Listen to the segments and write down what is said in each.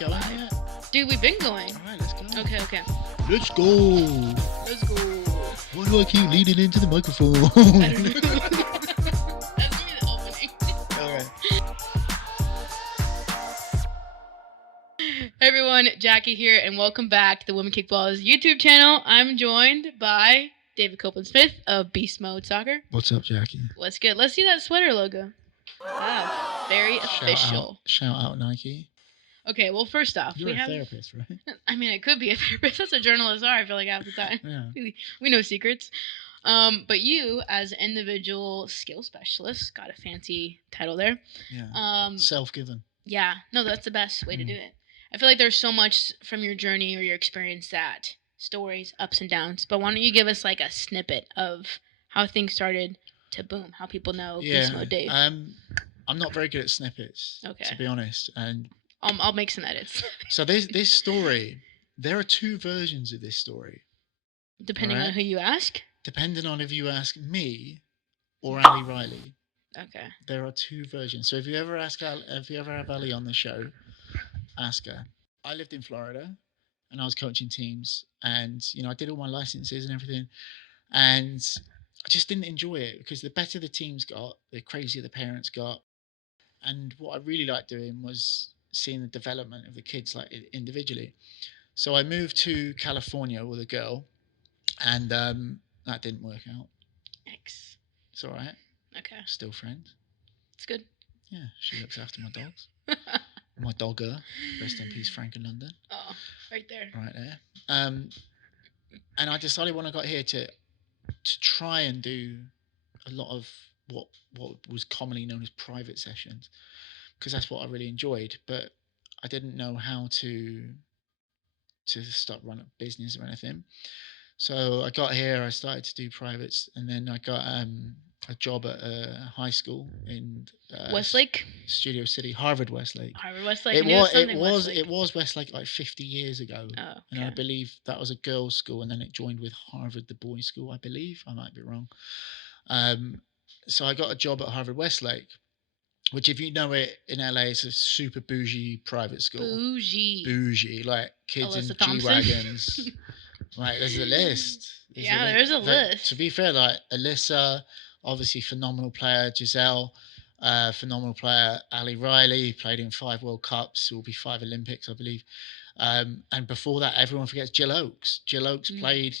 Going yet? Dude, we've been going. All right, let's go. Okay. Let's go. Let's go. Why do I keep leaning into the microphone? I don't know. That's me the opening. Okay. Hey everyone, Jackie here, and welcome back to the Women Kickballs YouTube channel. I'm joined by David Copeland-Smith of Beastmode Soccer. What's up, Jackie? What's good? Let's see that sweater logo. Wow, very official. Shout out Nike. Okay, well, first off, You're a therapist, right? I mean, it could be a therapist. That's what journalists are, I feel like, half the time. Yeah. We know secrets. But you, as an individual skill specialist, got a fancy title there. Yeah. Self-given. Yeah. No, that's the best way to do it. I feel like there's so much from your journey or your experience that stories, ups and downs. But why don't you give us like a snippet of how things started to boom, how people know Beastmode Dave? I'm not very good at snippets, to be honest. And I'll make some edits. So this story, there are two versions of this story. Depending on who you ask? Depending on if you ask me or Allie Riley. Okay. There are two versions. So if you ever have Allie on the show, ask her. I lived in Florida and I was coaching teams, and I did all my licenses and everything, and I just didn't enjoy it because the better the teams got, the crazier the parents got. And what I really liked doing was seeing the development of the kids like individually. So I moved to California with a girl, and that didn't work out. X. It's all right. Okay. Still friends. It's good. Yeah, she looks after my dogs. My dogger, rest in peace, Frank in London. Oh, right there. Right there. And I decided when I got here to try and do a lot of what was commonly known as private sessions, because that's what I really enjoyed. But I didn't know how to start running a business or anything. So I got here, I started to do privates, and then I got a job at a high school in Westlake, Studio City, Harvard Westlake. It was Westlake like 50 years ago. Oh, okay. And I believe that was a girls' school, and then it joined with Harvard, the boys' school. I believe, I might be wrong. So I got a job at Harvard Westlake, which, if you know it in LA, it's a super bougie private school. Bougie, like kids in G-wagons. Right, there's a list. There's a list. To be fair, like Alyssa, obviously phenomenal player. Giselle, phenomenal player. Allie Riley played in 5 World Cups. Will be 5 Olympics, I believe. And before that, everyone forgets Jill Oakes. Jill Oakes played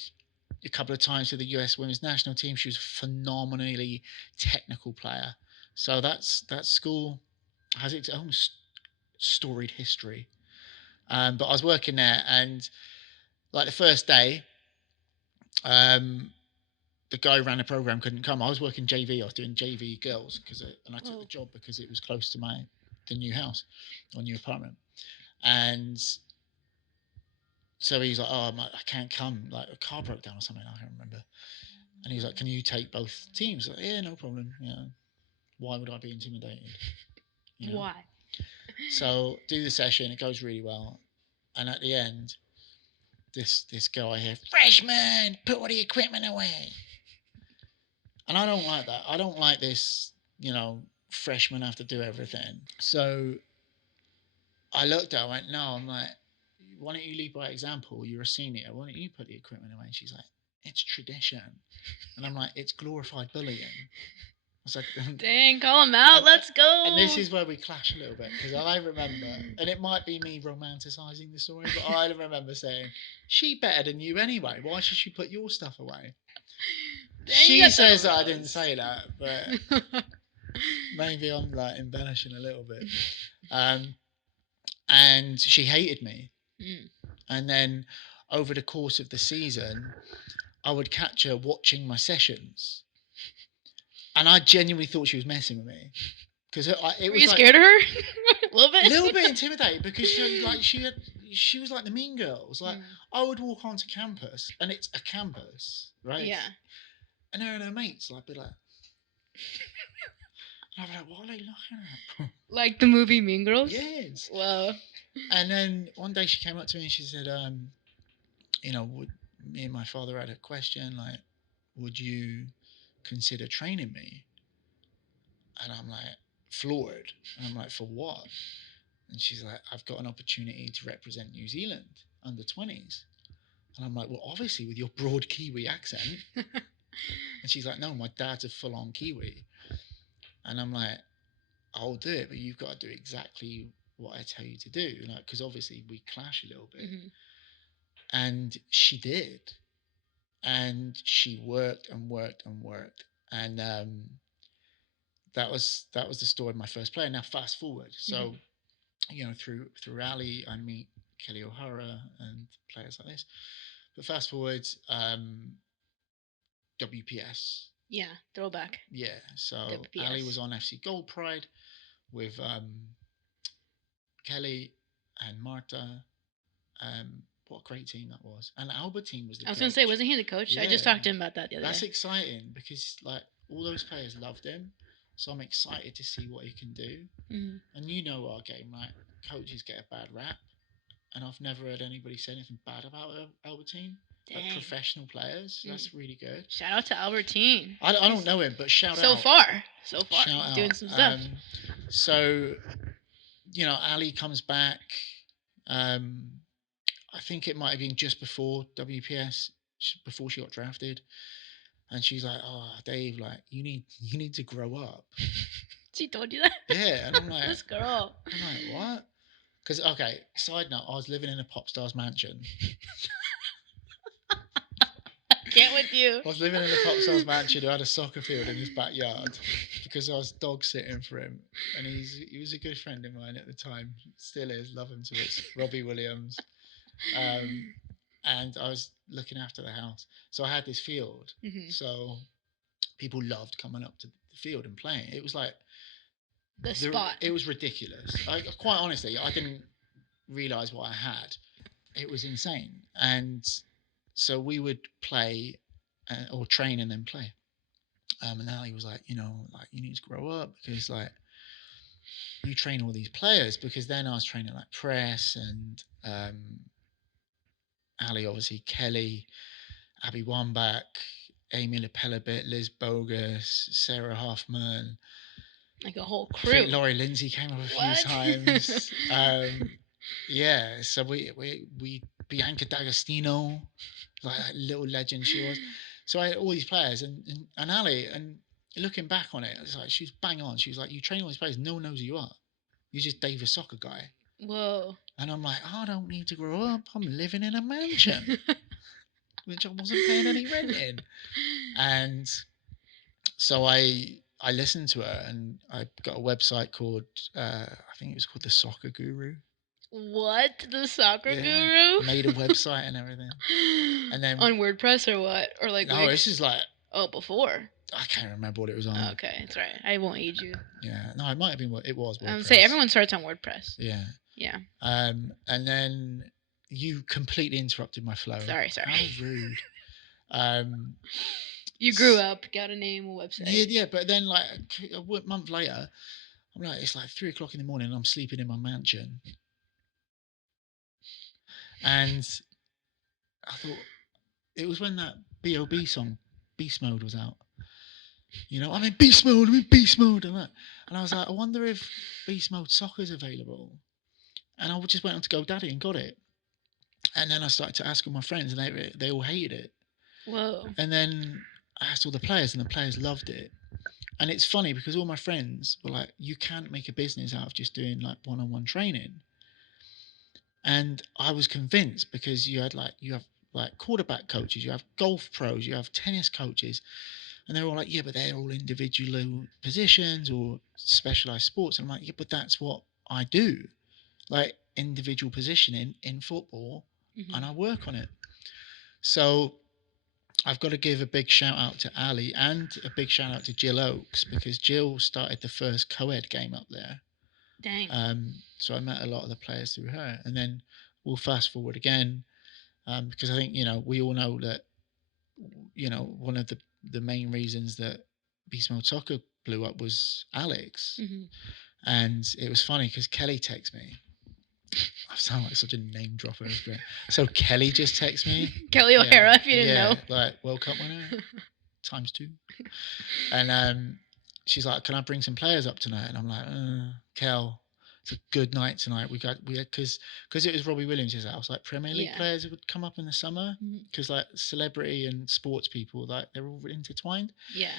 a couple of times for the US Women's National Team. She was a phenomenally technical player. So that school has its own storied history. But I was working there, and like the first day, the guy who ran the program couldn't come. I was working JV. I was doing JV girls and I took the job because it was close to the new house or new apartment. And so he's like, "Oh, I can't come. Like a car broke down or something. I can't remember." And he's like, "Can you take both teams?" Like, "Yeah, no problem. Why would I be intimidated? Why?" So do the session. It goes really well, and at the end, this girl I hear, "Freshman, put all the equipment away." And I don't like that. I don't like this, freshmen have to do everything. So I looked at her, I went, "No," I'm like, "Why don't you lead by example? You're a senior. Why don't you put the equipment away?" And she's like, "It's tradition." And I'm like, "It's glorified bullying." I was like, "Dang, call him out. Let's go." And this is where we clash a little bit, because I remember, and it might be me romanticizing the story, but I remember saying, "She better than you anyway. Why should she put your stuff away?" Dang, she says that I didn't say that, but maybe I'm like embellishing a little bit. And she hated me. And then over the course of the season, I would catch her watching my sessions. And I genuinely thought she was messing with me, because Were you scared of her? A little bit intimidated, because she was like the mean girls. Like I would walk onto campus, and it's a campus, right? Yeah. And her and her mates be like, and I'd be like, "What are they looking at?" Like the movie Mean Girls? Yes. Wow. And then one day she came up to me and she said, me and my father had a question, like, "Would you consider training me?" And I'm like, floored. And I'm like, "For what?" And she's like, I've got an opportunity to represent New Zealand under 20s. And I'm like, well, obviously with your broad Kiwi accent. And she's like, no, my dad's a full-on Kiwi. And I'm like, I'll do it, but you've got to do exactly what I tell you to do. Like, because obviously we clash a little bit. Mm-hmm. And she did. And she worked and worked and worked. And that was the story of my first player. Now fast forward. So, you know, through Allie, I meet Kelly O'Hara and players like this. But fast forward, WPS. Yeah, throwback. Yeah, so WPS. Ali was on FC Gold Pride with Kelly and Marta. What a great team that was. And Albertine was the I was going to say, wasn't he the coach? Yeah. I just talked to him about that the other That's day. exciting because like all those players loved him. So I'm excited to see what he can do. Mm-hmm. And you know our game, right? Coaches get a bad rap. And I've never heard anybody say anything bad about Albertine. Like professional players. That's really good. Shout out to Albertine. I don't know him, but shout out. So far. Shout doing out. some stuff. So, you know, Ali comes back. I think it might have been just before WPS, before she got drafted. And she's like, oh, Dave, like, you need to grow up. She told you that? Yeah. And I'm like, this girl. I'm like, what? Because, okay, side note, I was living in a pop star's mansion. Can't with you. I was living in a pop star's mansion who had a soccer field in his backyard because I was dog sitting for him. And he was a good friend of mine at the time. Still is. Love him to bits. Robbie Williams. And I was looking after the house. So I had this field. Mm-hmm. So people loved coming up to the field and playing. It was like... The spot. It was ridiculous. Quite honestly, I didn't realise what I had. It was insane. And... so we would play or train and then play. And Ali was like, you know, like you need to grow up because like you train all these players because then I was training like Press and Ali, obviously Kelly, Abby Wambach, Amy Lepellebit, Liz Bogus, Sarah Hoffman. Like a whole crew. I think Laurie Lindsay came up a few times. Yeah, so we Bianca D'Agostino, like that little legend she was. So I had all these players and Ali, and looking back on it, it's like she was bang on. She was like, you train all these players, no one knows who you are. You're just Dave, a soccer guy. Whoa. And I'm like, I don't need to grow up. I'm living in a mansion, which I wasn't paying any rent in. And so I listened to her, and I got a website called, I think it was called The Soccer Guru. What? The Soccer Guru? Made a website and everything. And then on WordPress or what? Or like no, this is like before. I can't remember what it was on. Okay, that's right. I won't age you. Yeah, no, it might have been what it was. WordPress. I would say everyone starts on WordPress. Yeah. Yeah. And then you completely interrupted my flow. Sorry. How rude. You grew up, got a name, a website. Yeah, but then like a month later, I'm like, it's like 3:00 in the morning and I'm sleeping in my mansion. And I thought it was when that B.O.B. song, Beastmode, was out. You know, I'm in Beastmode, and that. And I was like, I wonder if Beastmode Soccer's available. And I just went on to GoDaddy and got it. And then I started to ask all my friends, and they all hated it. Whoa. And then I asked all the players, and the players loved it. And it's funny because all my friends were like, you can't make a business out of just doing like one-on-one training. And I was convinced because you have quarterback coaches, you have golf pros, you have tennis coaches, and they're all like, yeah, but they're all individual positions or specialized sports. And I'm like, yeah, but that's what I do, like individual positioning in football, and I work on it. So I've got to give a big shout out to Ali and a big shout out to Jill Oakes because Jill started the first co-ed game up there. Dang. So I met a lot of the players through her, and then we'll fast forward again, because I think we all know that one of the main reasons that Beastmode Soccer blew up was Alex, and it was funny because Kelly texted me. I sound like such a name dropper, but so Kelly just texted me. Kelly O'Hara, if you didn't know, like World Cup winner ×2, and she's like, "Can I bring some players up tonight?" And I'm like, "Kel, it's a good night tonight. We had because it was Robbie Williams' house. Like Premier League players would come up in the summer because like celebrity and sports people, like they're all intertwined. Yeah.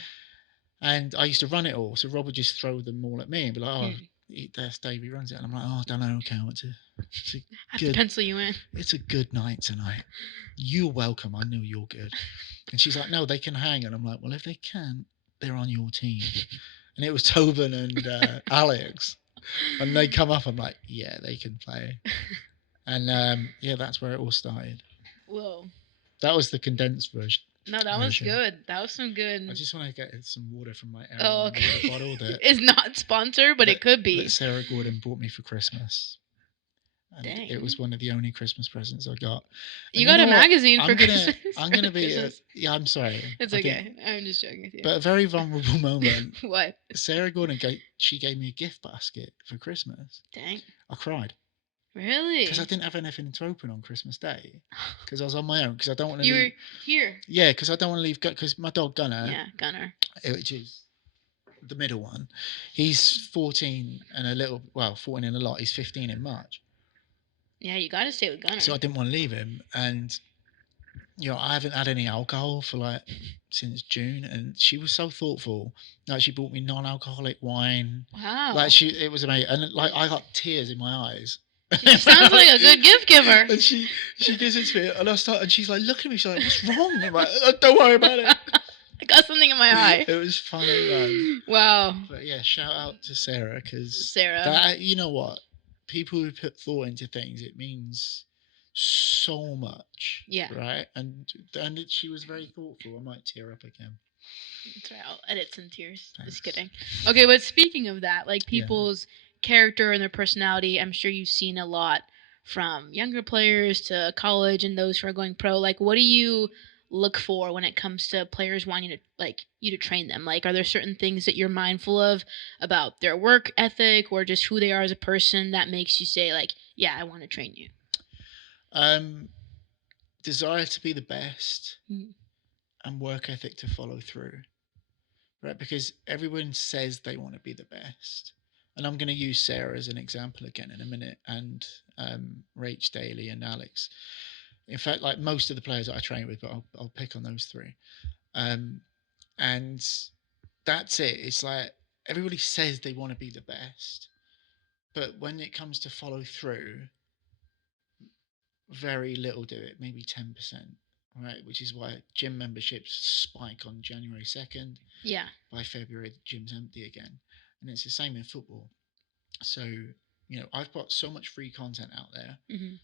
And I used to run it all, so Rob would just throw them all at me and be like, "Oh, there's Dave, he runs it," and I'm like, "Oh, I don't know, okay, I want to." I have to pencil you in. It's a good night tonight. You're welcome. I know you're good. And she's like, "No, they can hang," and I'm like, "Well, if they can, they're on your team." And it was Tobin and Alex. And they come up, I'm like, yeah, they can play. And yeah, that's where it all started. Whoa. That was the condensed version. No, that was good. That was some good. I just want to get some water from my water bottle that it's not sponsored, but it could be. That Sarah Gordon bought me for Christmas. And Dang. It was one of the only Christmas presents I got. You got a magazine for Christmas. I'm gonna be. Yeah, I'm sorry. It's okay. I'm just joking with you. But a very vulnerable moment. What? Sarah Gordon she gave me a gift basket for Christmas. Dang. I cried. Really? Because I didn't have anything to open on Christmas Day. Because I was on my own. Because I don't want to. You were here. Yeah, because I don't want to leave. Because my dog Gunner. Yeah, Gunner. Which is the middle one. He's 14 and a little. Well, 14 and a lot. He's 15 in March. Yeah, you got to stay with Gunner. So I didn't want to leave him, and I haven't had any alcohol for like since June, and she was so thoughtful. Like she bought me non-alcoholic wine. Wow. Like it was amazing, and like I got tears in my eyes. She sounds like a good gift giver. And she gives it to me, and she's like, "Look at me." She's like, "What's wrong?" I'm like, "Don't worry about it." I got something in my eye. It was funny, man. Wow. But yeah, shout out to Sarah because Sarah. You know what? People who put thought into things, it means so much. Yeah. Right? And she was very thoughtful. I might tear up again. That's right. I'll edit some tears. Thanks. Just kidding. Okay, but speaking of that, like people's character and their personality, I'm sure you've seen a lot from younger players to college and those who are going pro. Like, what do you look for when it comes to players wanting to you to train them? Like, are there certain things that you're mindful of about their work ethic or just who they are as a person that makes you say like, yeah, I want to train you? Desire to be the best and work ethic to follow through, right? Because everyone says they want to be the best, and I'm going to use Sarah as an example again in a minute, and Rach, Daly, and Alex. In fact, like most of the players that I train with, but I'll pick on those three. And that's it. It's like everybody says they want to be the best, but when it comes to follow through, very little do it, maybe 10%, right? Which is why gym memberships spike on January 2nd. Yeah. By February, the gym's empty again. And it's the same in football. So, I've got so much free content out there. Mm-hmm.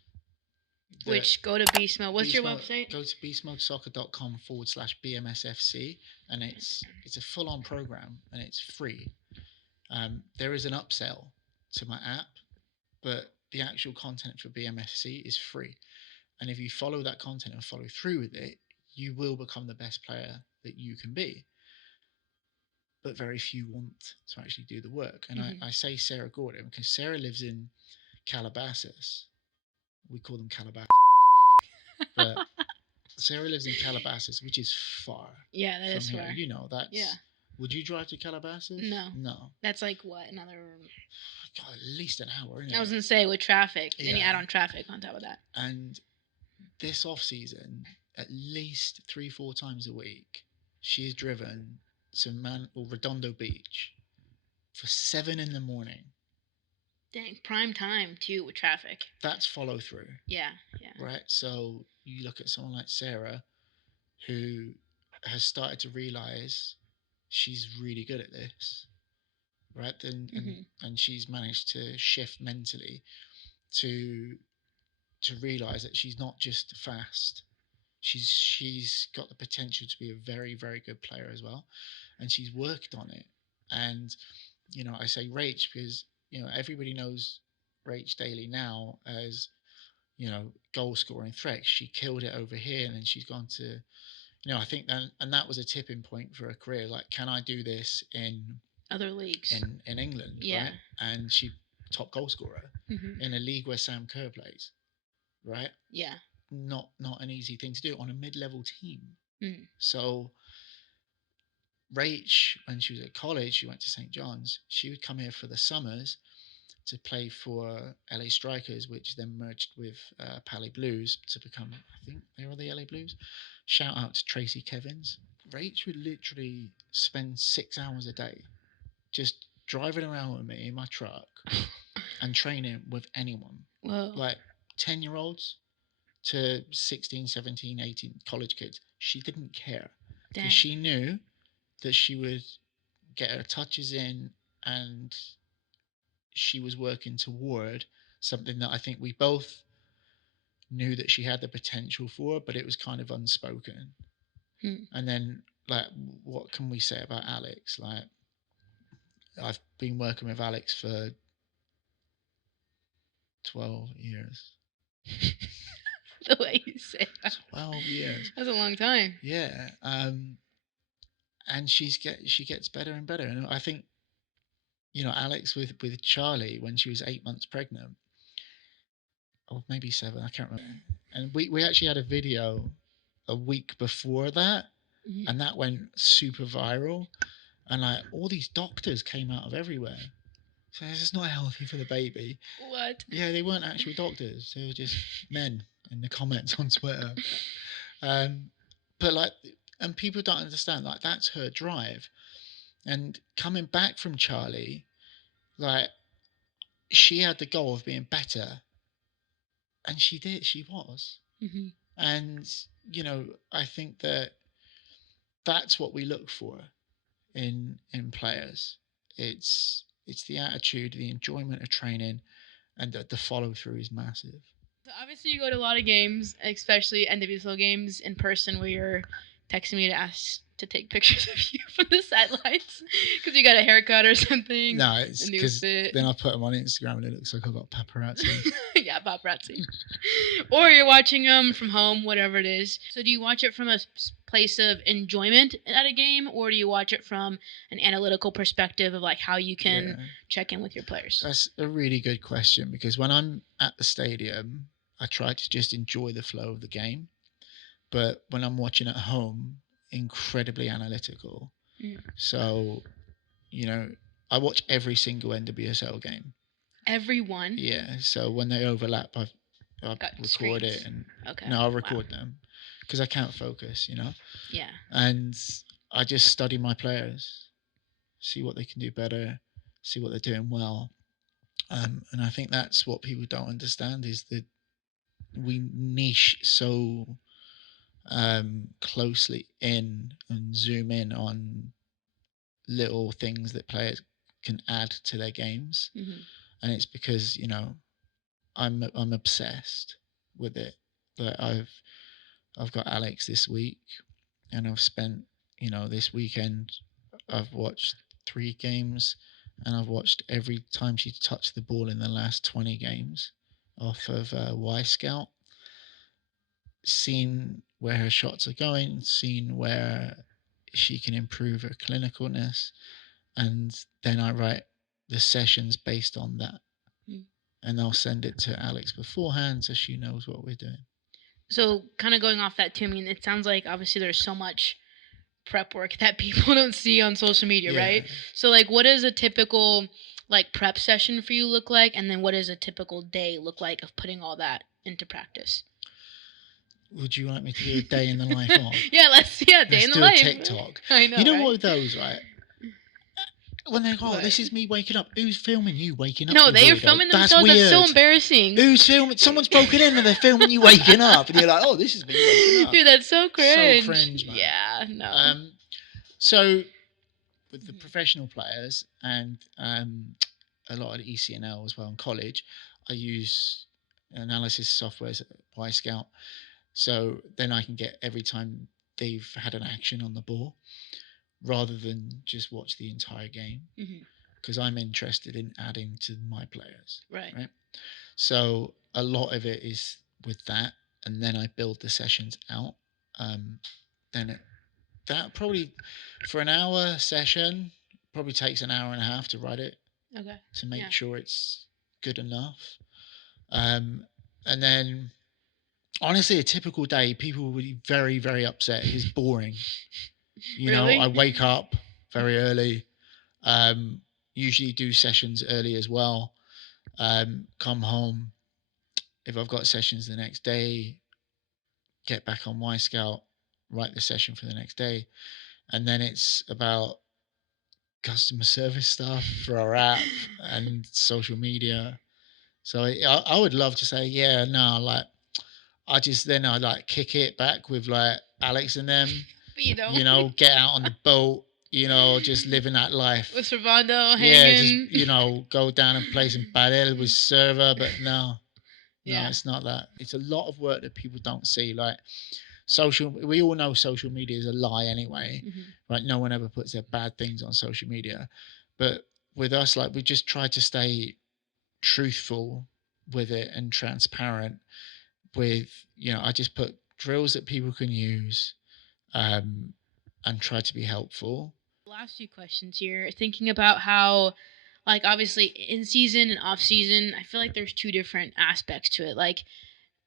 Which go to Beastmode. What's your website? Go to beastmodesoccer.com/BMSFC, and it's a full-on program and it's free. There is an upsell to my app, but the actual content for BMFC is free. And if you follow that content and follow through with it, you will become the best player that you can be. But very few want to actually do the work. And I say Sarah Gordon because Sarah lives in Calabasas. We call them Calabasas. But Sarah lives in Calabasas, which is far. Yeah, that is far. That's... Yeah. Would you drive to Calabasas? No. That's like what? Another... God, at least an hour, isn't it? I was going to say, with traffic. Yeah. Then you add on traffic on top of that. And this off-season, at least 3-4 times a week, she's driven to Redondo Beach for 7 a.m. Dang, prime time too with traffic. That's follow through. Yeah. Right? So you look at someone like Sarah, who has started to realize she's really good at this, right? And she's managed to shift mentally to realize that she's not just fast. She's got the potential to be a very, very good player as well, and she's worked on it. And I say Rach because everybody knows Rach Daly now as goal scoring threat. She killed it over here, and then she's gone to I think that was a tipping point for her career. Like, can I do this in other leagues in England? Yeah. Right? And she top goal scorer in a league where Sam Kerr plays, right? Yeah. Not an easy thing to do on a mid-level team. So Rach, when she was at college, she went to St. John's. She would come here for the summers to play for LA Strikers, which then merged with Pally Blues to become, I think they were the LA Blues. Shout out to Tracy Kevins. Rach would literally spend 6 hours a day just driving around with me in my truck and training with anyone. Whoa. Like 10-year-olds to 16, 17, 18 college kids. She didn't care because she knew that she would get her touches in and she was working toward something that I think we both knew that she had the potential for, but it was kind of unspoken. And then, like, what can we say about Alex? Like, I've been working with Alex for 12 years. The way you say that. 12 years. That's a long time. Yeah. And she gets better and better. And I think, you know, Alex with Charlie when she was 8 months pregnant, or maybe 7, I can't remember. And we actually had a video a week before that, and that went super viral. And like all these doctors came out of everywhere. So this is not healthy for the baby. What? Yeah, they weren't actually doctors. They were just men in the comments on Twitter. But like, and people don't understand, like, that's her drive. And coming back from Charlie, like, she had the goal of being better. And she did, she was. And, you know, I think that that's what we look for in players. It's the attitude, the enjoyment of training, and the follow through is massive. So obviously you go to a lot of games, especially NWSL games in person, where you're texting me to ask to take pictures of you from the sidelines because you got a haircut or something. No, it's because then I put them on Instagram and it looks like I've got paparazzi. Yeah, paparazzi. Or you're watching them from home, whatever it is. So do you watch it from a place of enjoyment at a game, or do you watch it from an analytical perspective of like how you can check in with your players? That's a really good question, because when I'm at the stadium, I try to just enjoy the flow of the game. But when I'm watching at home, incredibly analytical. So, you know, I watch every single NWSL game. Every one? Yeah. So when they overlap, I record it, and I'll record them because I can't focus, you know. Yeah. And I just study my players, see what they can do better, see what they're doing well. And I think that's what people don't understand, is that we niche so closely in and zoom in on little things that players can add to their games. And it's because, you know, I'm obsessed with it. That I've got Alex this week, and I've spent, you know, this weekend I've watched 3 games, and I've watched every time she's touched the ball in the last 20 games off of Y Scout. Seen where her shots are going, seen where she can improve her clinicalness, and then I write the sessions based on that. And I'll send it to Alex beforehand so she knows what we're doing. So kind of going off that too, I mean, it sounds like obviously there's so much prep work that people don't see on social media, right? So like, what does a typical like prep session for you look like? And then what does a typical day look like of putting all that into practice? Would you like me to do a day in the life of? Yeah, let's day in the life. TikTok. I know. You know what those, right? When they go, this is me waking up. Who's filming you waking up? No, they are filming themselves. That's so embarrassing. Who's filming? Someone's broken in and they're filming you waking up, and you're like, oh, this is me waking up. Dude, that's so cringe. So cringe, man. Yeah, no. So with the professional players and a lot of the ECNL as well in college, I use analysis software, Y Scout. So then I can get every time they've had an action on the ball, rather than just watch the entire game, because I'm interested in adding to my players. Right. So a lot of it is with that, and then I build the sessions out. That probably, for an hour session, probably takes an hour and a half to write it. Okay. To make sure it's good enough. And then, honestly, a typical day, people will be very, very upset. It's boring. You know, I wake up very early. Usually do sessions early as well. Come home. If I've got sessions the next day, get back on Y Scout, write the session for the next day, and then it's about customer service stuff for our app and social media. So I would love to say, yeah, no, like I like kick it back with like Alex and them, But you don't. you know, get out on the boat, you know, just living that life. With Servando Yeah, hanging. just, you know, go down and play some padel with server, but no, Yeah. it's not that. It's a lot of work that people don't see. Like we all know social media is a lie anyway, right? No one ever puts their bad things on social media, but with us, like we just try to stay truthful with it and transparent with, you know, I just put drills that people can use, and try to be helpful. Last few questions here. Thinking about how, like, obviously in season and off season, I feel like there's two different aspects to it. Like,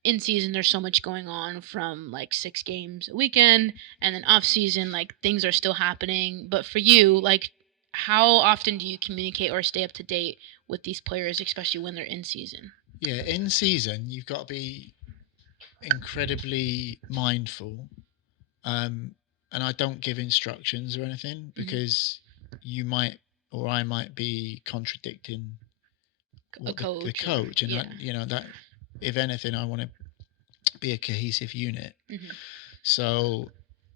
in season, there's so much going on from like 6 games a weekend, and then off season, like, things are still happening. But for you, like, how often do you communicate or stay up to date with these players, especially when they're in season? Yeah, in season, you've got to be incredibly mindful. And I don't give instructions or anything because you might or I might be contradicting A coach. the coach, and yeah. you know that if anything, I want to be a cohesive unit. So,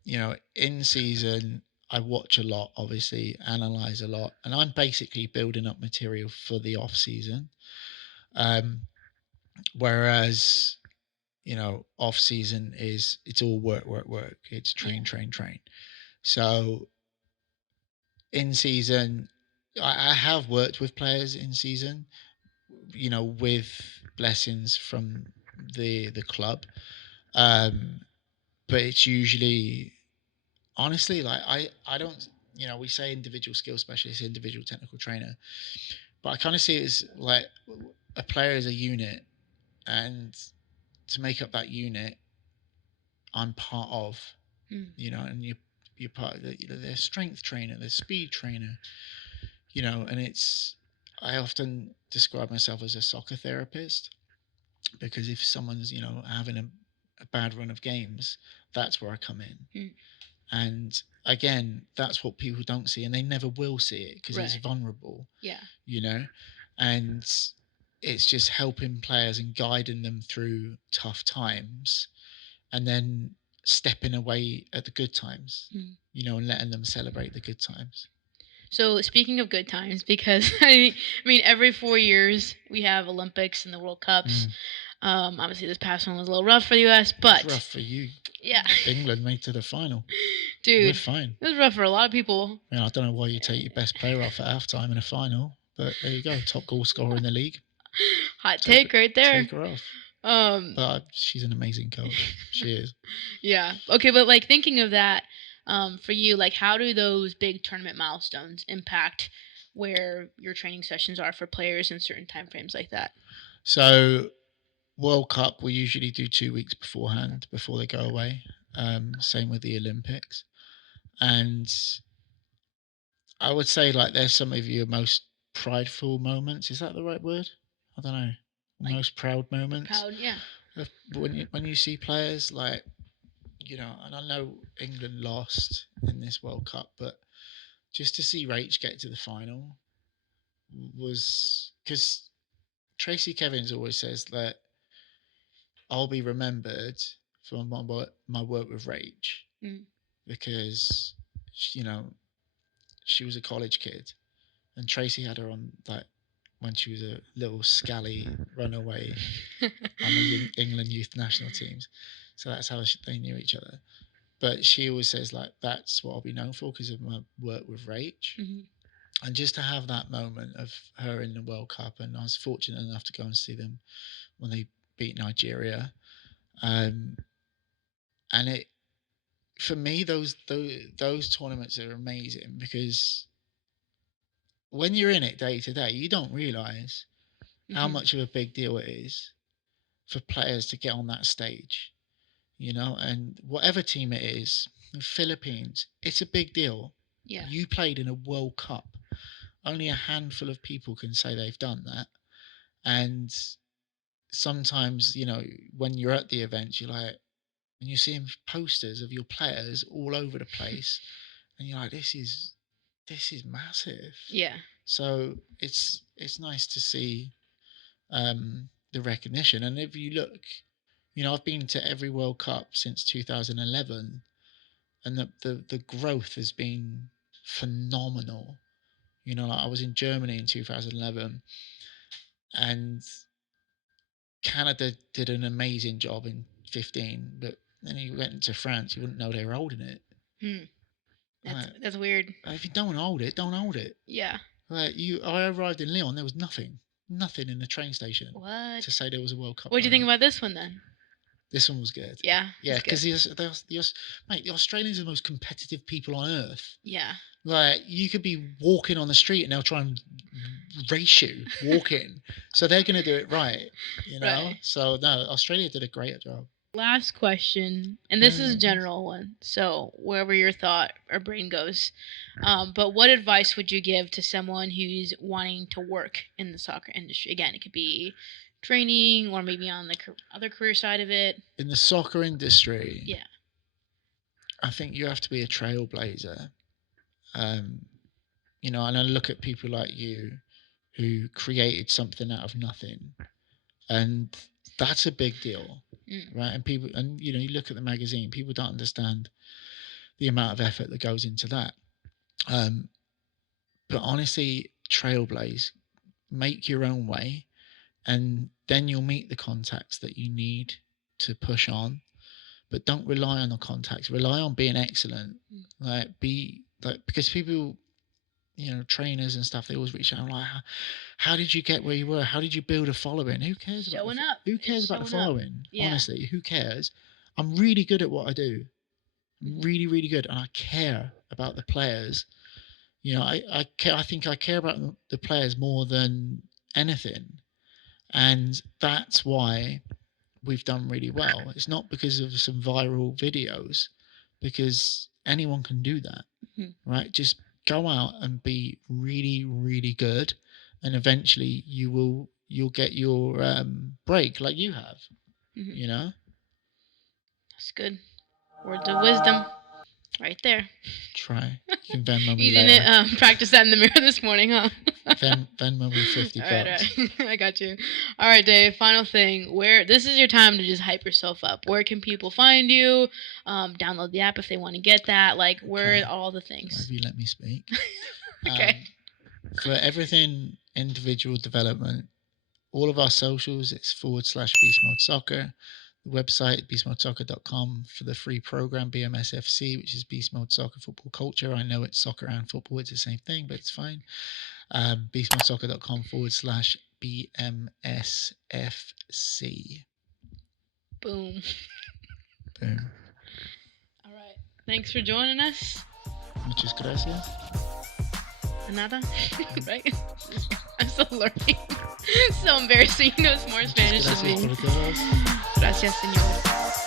you know, in season, I watch a lot, obviously, analyze a lot, and I'm basically building up material for the off season. Whereas, you know, off season it's all work, work, work. It's train, train, train. So in season, I have worked with players in season, you know, with blessings from the club, but it's usually, honestly, like I don't, you know, we say individual skill specialist, individual technical trainer, but I kind of see it as like a player is a unit, and to make up that unit, I'm part of, you know, and you're part of the, you know, their strength trainer, their speed trainer, you know, and it's, I often describe myself as a soccer therapist because if someone's, you know, having a bad run of games, that's where I come in. And again, that's what people don't see, and they never will see it because it's vulnerable. Yeah. You know, and it's just helping players and guiding them through tough times, and then stepping away at the good times. You know, and letting them celebrate the good times. So speaking of good times, because I mean, every 4 years we have Olympics and the World Cups. Obviously, this past one was a little rough for the U.S., but it's rough for you. Yeah, England made to the final. Dude, we're fine. It was rough for a lot of people. I don't know why you take your best player off at halftime in a final, but there you go, top goal scorer in the league. Hot take right there. Take her off. But she's an amazing coach. She is. Yeah. Okay, but like thinking of that, for you, like how do those big tournament milestones impact where your training sessions are for players in certain time frames like that? So, World Cup we usually do 2 weeks beforehand before they go away. Same with the Olympics, and I would say like there's some of your most prideful moments. Is that the right word? I don't know. Like, most proud moments. Proud, yeah. When you see players like, you know, and I know England lost in this World Cup, but just to see Rach get to the final was, because Tracy Kevins always says that I'll be remembered for my work with Rach, because you know she was a college kid, and Tracy had her on like when she was a little scally runaway on the England youth national teams. So that's how they knew each other. But she always says like that's what I'll be known for because of my work with Rach. And just to have that moment of her in the World Cup, and I was fortunate enough to go and see them when they beat Nigeria, and it, for me, those tournaments are amazing because when you're in it day to day, you don't realize how much of a big deal it is for players to get on that stage, you know, and whatever team it is, the Philippines, it's a big deal. Yeah. You played in a World Cup. Only a handful of people can say they've done that. And sometimes, when you're at the events, you're like, and you're seeing posters of your players all over the place, and you're like, this is massive. Yeah. So it's nice to see the recognition. And if you look, I've been to every World Cup since 2011, and the growth has been phenomenal. Like I was in Germany in 2011, and Canada did an amazing job in 15, but then you went into France, you wouldn't know they were holding it. That's weird. If you don't hold it, don't hold it. Yeah. Like I arrived in Lyon, there was nothing in the train station. What? To say there was a World Cup. What do you think about this one then? This one was good. Yeah. Yeah, because the Australians are the most competitive people on earth. Yeah. Like you could be walking on the street and they'll try and race you walking. So they're going to do it right, Right. So no, Australia did a great job. Last question, and this is a general one, so wherever your thought or brain goes. But what advice would you give to someone who's wanting to work in the soccer industry? Again, it could be training or maybe on the other career side of it. In the soccer industry, yeah, I think you have to be a trailblazer. And I look at people like you who created something out of nothing, and that's a big deal. Right, and people, and you look at the magazine, people don't understand the amount of effort that goes into that. But honestly, trailblaze, make your own way, and then you'll meet the contacts that you need to push on. But don't rely on the contacts. Rely on being excellent. Because people, trainers and stuff, they always reach out and like, how did you get where you were? How did you build a following? Who cares about showing up? Who cares about the following? Yeah. Honestly, who cares? I'm really good at what I do. I'm really, really good, and I care about the players. I think I care about the players more than anything, and that's why we've done really well. It's not because of some viral videos, because anyone can do that, right? Just go out and be really, really good, and eventually you'll get your break like you have. That's good. Words of wisdom, right there. Try. You can Venmo me You later. didn't practice that in the mirror this morning, huh? Venmo me $50. All right. I got you. All right, Dave. Final thing. This is your time to just hype yourself up. Where can people find you? Download the app if they want to get that. Like, where are all the things? Have you let me speak? Okay. For everything individual development, all of our socials, it's /Beastmode Soccer. The website, beastmodesoccer.com, for the free program, BMSFC, which is Beast Mode Soccer Football Culture. I know it's soccer and football, it's the same thing, but it's fine. Beastmodesoccer.com /BMSFC. Boom. Boom. All right. Thanks for joining us. Muchas gracias. Nada. Right? I'm still learning. So embarrassing. He knows more Spanish than me. Gracias, señor.